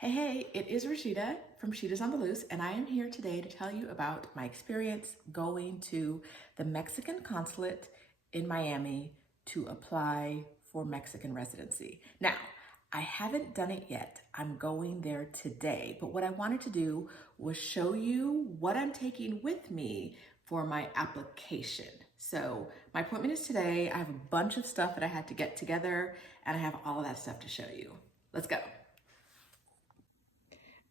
Hey, it is Rashida from Sheeta's on the Loose, and I am here today to tell you about my experience going to the Mexican Consulate in Miami to apply for Mexican residency. Now, I haven't done it yet. I'm going there today, but what I wanted to do was show you what I'm taking with me for my application. So my appointment is today. I have a bunch of stuff that I had to get together, and I have all of that stuff to show you. Let's go.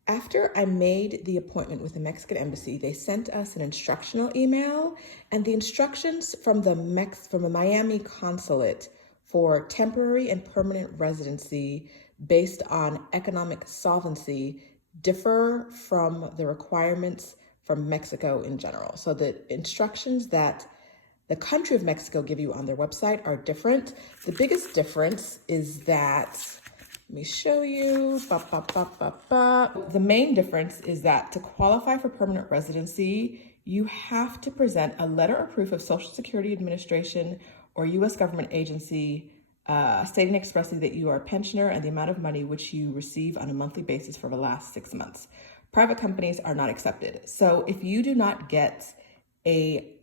After I made the appointment with the Mexican embassy, they sent us an instructional email, and the instructions from the Miami consulate for temporary and permanent residency based on economic solvency differ from the requirements from Mexico in general. So the instructions that the country of Mexico give you on their website are different. The biggest difference is that, let me show you. The main difference is that to qualify for permanent residency, you have to present a letter or proof of Social Security Administration or U.S. government agency stating expressly that you are a pensioner and the amount of money which you receive on a monthly basis for the last 6 months. Private companies are not accepted. So if you do not get a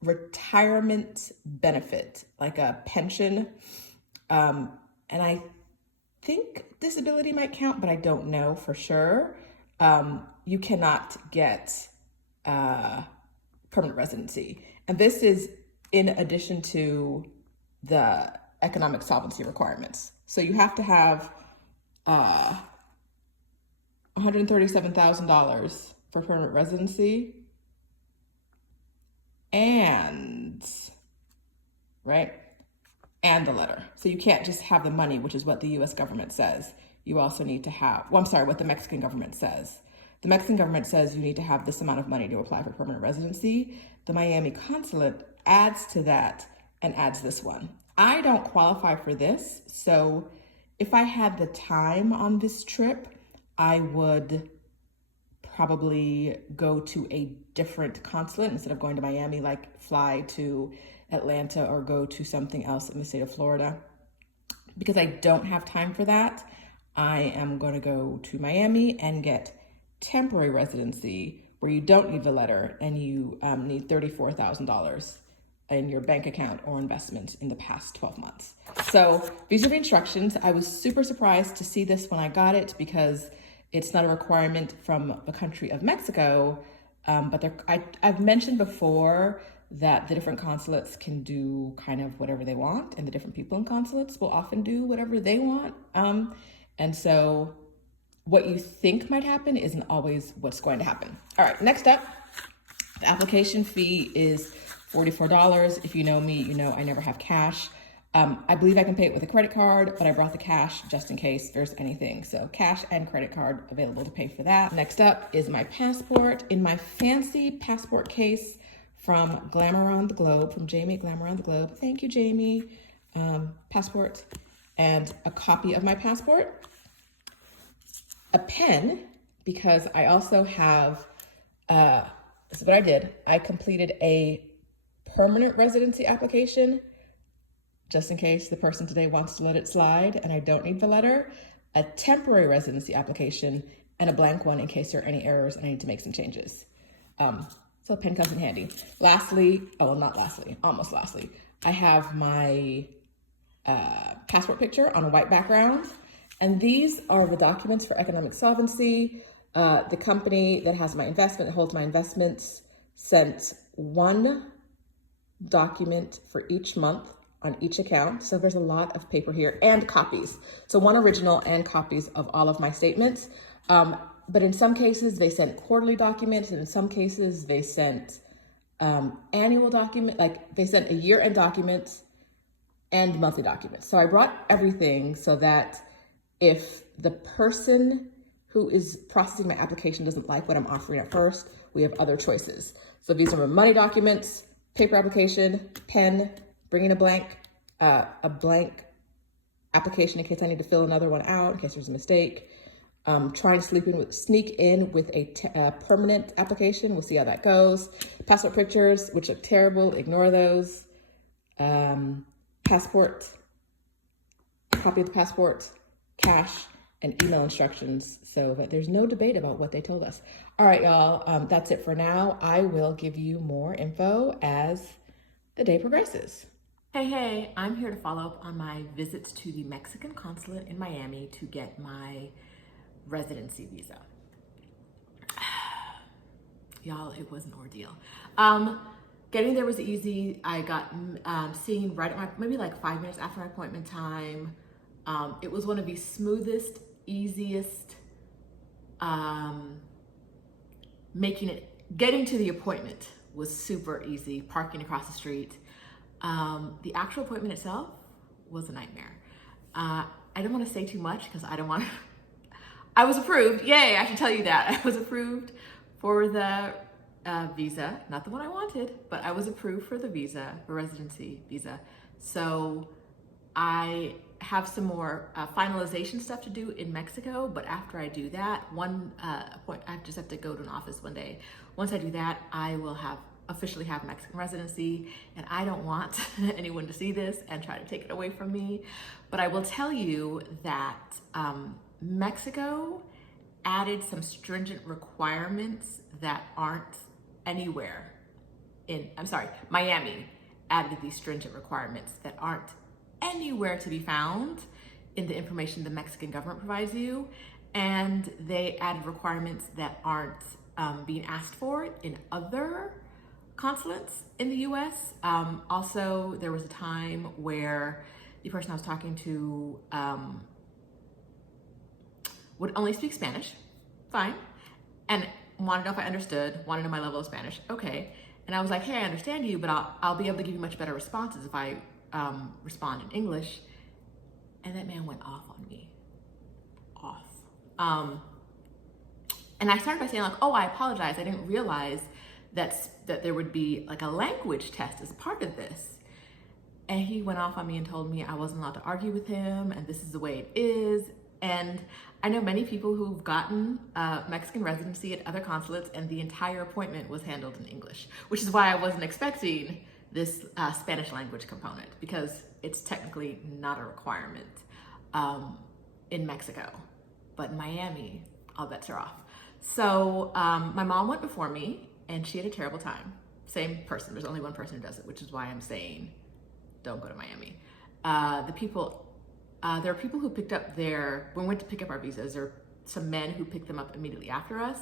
retirement benefit, like a pension, and I think disability might count, but I don't know for sure. You cannot get permanent residency. And this is in addition to the economic solvency requirements. So you have to have $137,000 for permanent residency and the letter. So you can't just have the money, which is what the US government says. You also need to have, what the Mexican government says. The Mexican government says you need to have this amount of money to apply for permanent residency. The Miami consulate adds to that and adds this one. I don't qualify for this, so if I had the time on this trip, I would probably go to a different consulate instead of going to Miami, like fly to Atlanta or go to something else in the state of Florida. Because I don't have time for that, I am going to go to Miami and get temporary residency where you don't need the letter and you need $34,000 in your bank account or investment in the past 12 months. So these are the instructions. I was super surprised to see this when I got it because it's not a requirement from the country of Mexico, but I've mentioned before that the different consulates can do kind of whatever they want, and the different people in consulates will often do whatever they want. And so what you think might happen isn't always what's going to happen. All right, next up, the application fee is $44. If you know me, you know I never have cash. I believe I can pay it with a credit card, but I brought the cash just in case there's anything. So cash and credit card available to pay for that. Next up is my passport in my fancy passport case from Glamour on the Globe, from Jamie Glamour on the Globe. Thank you, Jamie. Passport and a copy of my passport. A pen, because I also have, this is what I did. I completed a permanent residency application just in case the person today wants to let it slide and I don't need the letter, a temporary residency application, and a blank one in case there are any errors and I need to make some changes. So a pen comes in handy. Lastly, almost lastly, I have my passport picture on a white background. And these are the documents for economic solvency. The company that has my investment, that holds my investments, sent one document for each month on each account. So there's a lot of paper here and copies. So one original and copies of all of my statements. But in some cases they sent quarterly documents, and in some cases they sent annual document, like they sent a year-end documents and monthly documents. So I brought everything so that if the person who is processing my application doesn't like what I'm offering at first, we have other choices. So these are my money documents, paper application, pen, bringing a blank application in case I need to fill another one out, in case there's a mistake. Trying to sneak in with a permanent application. We'll see how that goes. Passport pictures, which look terrible, ignore those. Passport, copy of the passport, cash, and email instructions so that there's no debate about what they told us. All right, y'all, that's it for now. I will give you more info as the day progresses. Hey, I'm here to follow up on my visits to the Mexican Consulate in Miami to get my residency visa. Y'all, it was an ordeal. Getting there was easy. I got seen right at my, maybe like 5 minutes after my appointment time. It was one of the smoothest, easiest, getting to the appointment was super easy, parking across the street. The actual appointment itself was a nightmare. I don't want to say too much because I don't want to, I was approved, yay, I should tell you that. I was approved for the visa, not the one I wanted, but I was approved for the visa, the residency visa. So I have some more finalization stuff to do in Mexico, but after I do that, I just have to go to an office one day. Once I do that, I will officially have Mexican residency, and I don't want anyone to see this and try to take it away from me. But I will tell you that Mexico added some stringent requirements that aren't anywhere Miami added these stringent requirements that aren't anywhere to be found in the information the Mexican government provides you. And they added requirements that aren't being asked for in other consulates in the US. Also, there was a time where the person I was talking to would only speak Spanish, fine, and wanted to know if I understood, wanted to know my level of Spanish, okay. And I was like, hey, I understand you, but I'll be able to give you much better responses if I respond in English. And that man went off on me, and I started by saying like, oh, I apologize, I didn't realize that there would be like a language test as part of this. And he went off on me and told me I wasn't allowed to argue with him, and this is the way it is. And I know many people who've gotten Mexican residency at other consulates, and the entire appointment was handled in English, which is why I wasn't expecting this Spanish language component, because it's technically not a requirement in Mexico. But in Miami, all bets are off. So my mom went before me, and she had a terrible time. Same person, there's only one person who does it, which is why I'm saying don't go to Miami. There are people who picked up when we went to pick up our visas, there are some men who picked them up immediately after us,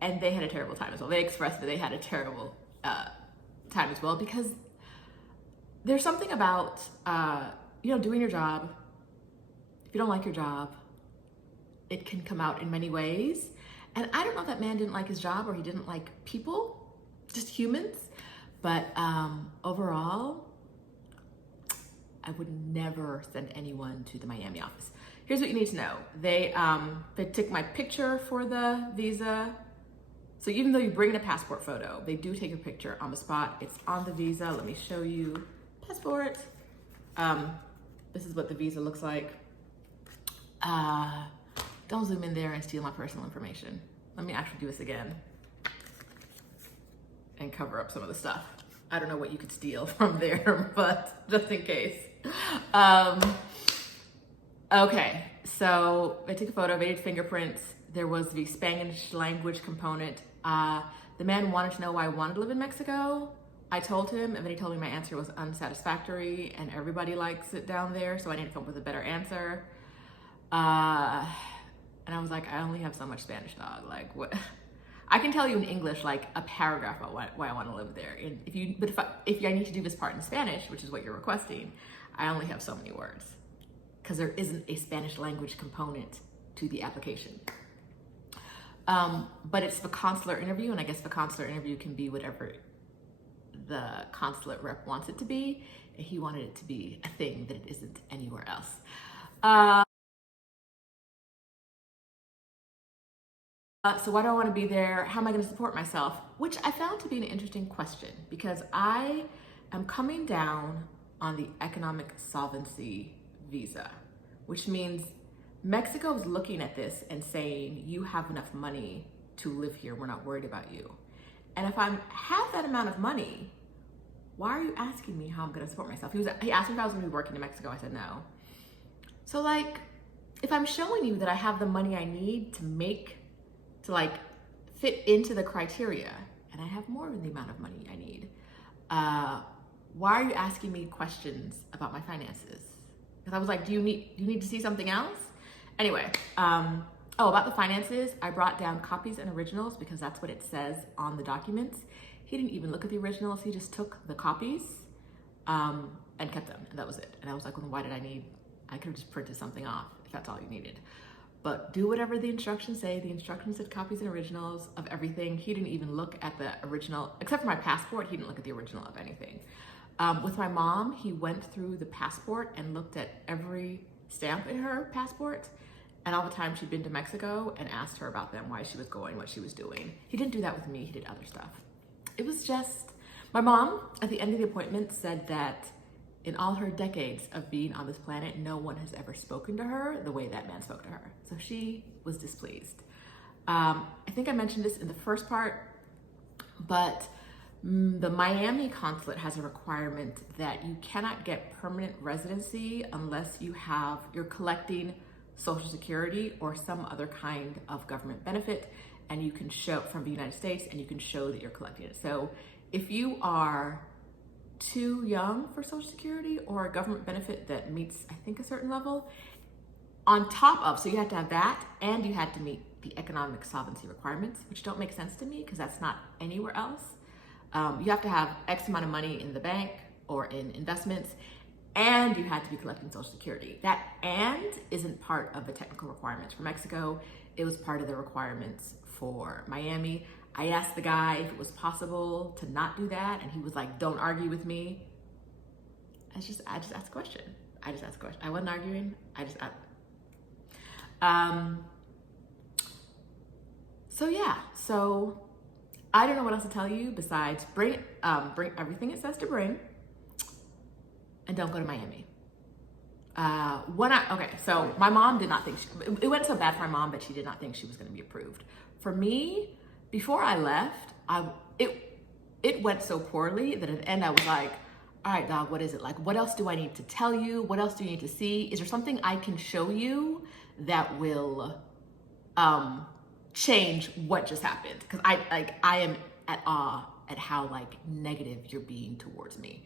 and they had a terrible time as well. They expressed that they had a terrible time as well, because there's something about, doing your job. If you don't like your job, it can come out in many ways. And I don't know if that man didn't like his job or he didn't like people, just humans, but overall, I would never send anyone to the Miami office. Here's what you need to know. They took my picture for the visa. So even though you bring in a passport photo, they do take your picture on the spot. It's on the visa. Let me show you passport. This is what the visa looks like. Don't zoom in there and steal my personal information. Let me actually do this again and cover up some of the stuff. I don't know what you could steal from there, but just in case. Okay, so I took a photo, they did fingerprints. There was the Spanish language component. The man wanted to know why I wanted to live in Mexico. I told him, and then he told me my answer was unsatisfactory, and everybody likes it down there, so I need to come up with a better answer. And I was like, I only have so much Spanish, dog. Like, what? I can tell you in English, like a paragraph about why I want to live there. And if I need to do this part in Spanish, which is what you're requesting, I only have so many words, because there isn't a Spanish language component to the application. But it's the consular interview, and I guess the consular interview can be whatever the consulate rep wants it to be. And he wanted it to be a thing that it isn't anywhere else. So why do I want to be there? How am I going to support myself? Which I found to be an interesting question, because I am coming down on the economic solvency visa, which means Mexico is looking at this and saying, you have enough money to live here. We're not worried about you. And if I have that amount of money, why are you asking me how I'm going to support myself? He asked me if I was going to be working in Mexico. I said no. So like, if I'm showing you that I have the money I need to like fit into the criteria, and I have more than the amount of money I need, why are you asking me questions about my finances? Because I was like, do you need to see something else? Anyway, about the finances, I brought down copies and originals because that's what it says on the documents. He didn't even look at the originals. He just took the copies and kept them, and that was it. And I was like, well, why did I could have just printed something off if that's all you needed. But do whatever the instructions say. The instructions said copies and originals of everything. He didn't even look at the original, except for my passport. He didn't look at the original of anything. With my mom, he went through the passport and looked at every stamp in her passport and all the time she'd been to Mexico and asked her about them, why she was going, what she was doing. He didn't do that with me. He did other stuff. It was just, my mom at the end of the appointment said that in all her decades of being on this planet, no one has ever spoken to her the way that man spoke to her. So she was displeased. I think I mentioned this in the first part, but the Miami consulate has a requirement that you cannot get permanent residency unless you're collecting Social Security or some other kind of government benefit, and you can show from the United States, and you can show that you're collecting it. So if you are too young for Social Security or a government benefit that meets, I think, a certain level, on top of, so you have to have that, and you had to meet the economic solvency requirements, which don't make sense to me because that's not anywhere else. You have to have X amount of money in the bank or in investments, and you had to be collecting Social Security. That and isn't part of the technical requirements for Mexico. It was part of the requirements for Miami. I asked the guy if it was possible to not do that, and he was like, don't argue with me. I just asked a question. I wasn't arguing. I just asked. So I don't know what else to tell you besides bring everything it says to bring, and don't go to Miami. So my mom did not think it went so bad for my mom, but she did not think she was going to be approved. For me, before I left, it went so poorly that at the end I was like, all right, dog, what is it? Like, what else do I need to tell you? What else do you need to see? Is there something I can show you that will change what just happened? Because I am at awe at how negative you're being towards me.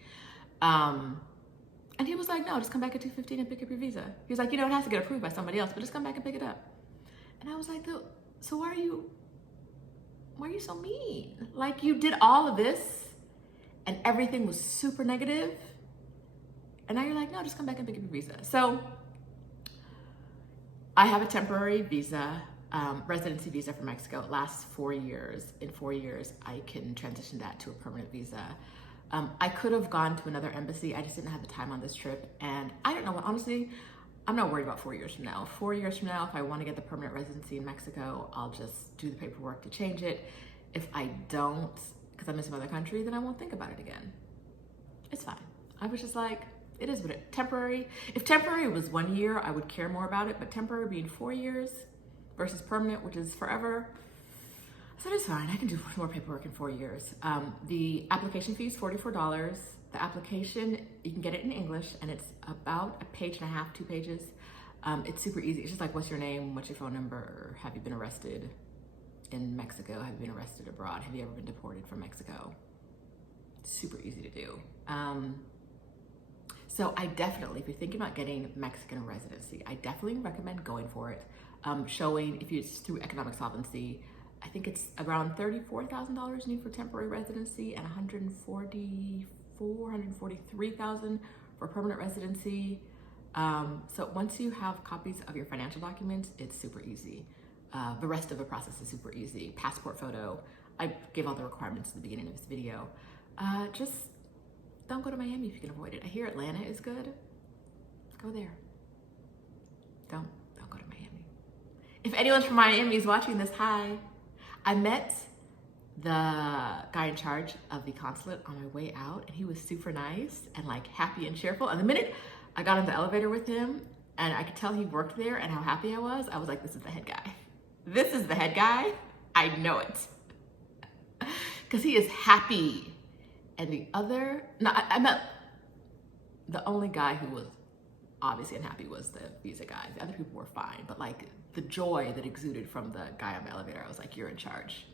And he was like, no, just come back at 2:15 and pick up your visa. He was like, it has to get approved by somebody else, but just come back and pick it up. And I was like, so why are you so mean? Like, you did all of this and everything was super negative, and now you're like, no, just come back and pick up your visa. So I have a temporary visa, residency visa for Mexico. It lasts 4 years. In 4 years, I can transition that to a permanent visa. I could have gone to another embassy. I just didn't have the time on this trip. And I don't know, honestly, I'm not worried about 4 years from now. 4 years from now, if I want to get the permanent residency in Mexico, I'll just do the paperwork to change it. If I don't, because I'm in some other country, then I won't think about it again. It's fine. I was just like, it is what it, temporary. If temporary was 1 year, I would care more about it, but temporary being 4 years versus permanent, which is forever, so it's fine. I can do more paperwork in 4 years. The application fee is $44. The application, you can get it in English, and it's about a page and a half, 2 pages. It's super easy. It's just like, what's your name? What's your phone number? Have you been arrested in Mexico? Have you been arrested abroad? Have you ever been deported from Mexico? Super easy to do. So I definitely, if you're thinking about getting Mexican residency, I definitely recommend going for it. Showing, if it's through economic solvency, I think it's around $34,000 you need for temporary residency and $143,000 for permanent residency. So once you have copies of your financial documents, it's super easy. The rest of the process is super easy. Passport photo. I gave all the requirements at the beginning of this video. Just don't go to Miami if you can avoid it. I hear Atlanta is good. Go there. Don't go to Miami. If anyone's from Miami is watching this, hi. I met the guy in charge of the consulate on my way out, and he was super nice and happy and cheerful. And the minute I got in the elevator with him and I could tell he worked there and how happy I was like, this is the head guy. This is the head guy. I know it. Because he is happy. And I met the only guy who was obviously unhappy was the visa guy. The other people were fine, but like the joy that exuded from the guy on the elevator, I was like, you're in charge.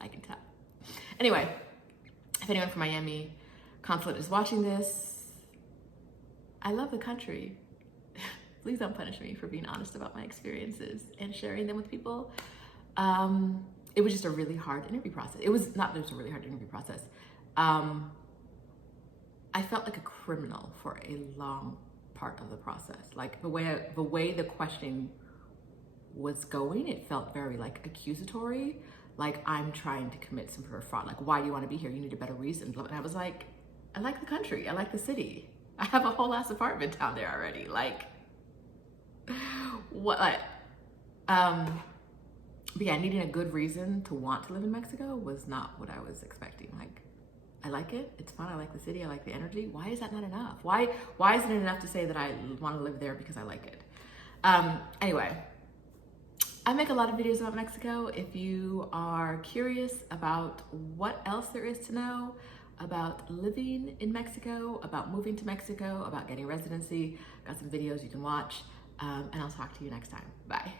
I can tell. Anyway, if anyone from Miami Consulate is watching this, I love the country. Please don't punish me for being honest about my experiences and sharing them with people. It was just a really hard interview process. It was not just a really hard interview process. I felt like a criminal for a long part of the process. Like the way the questioning was going, it felt very like accusatory. Like I'm trying to commit some sort of fraud. Like, why do you want to be here? You need a better reason. And I was like, I like the country. I like the city. I have a whole ass apartment down there already. Like, what? But yeah, needing a good reason to want to live in Mexico was not what I was expecting. Like, I like it. It's fun. I like the city. I like the energy. Why is that not enough? Why isn't it enough to say that I want to live there because I like it? Anyway, I make a lot of videos about Mexico. If you are curious about what else there is to know about living in Mexico, about moving to Mexico, about getting residency, got some videos you can watch. And I'll talk to you next time. Bye.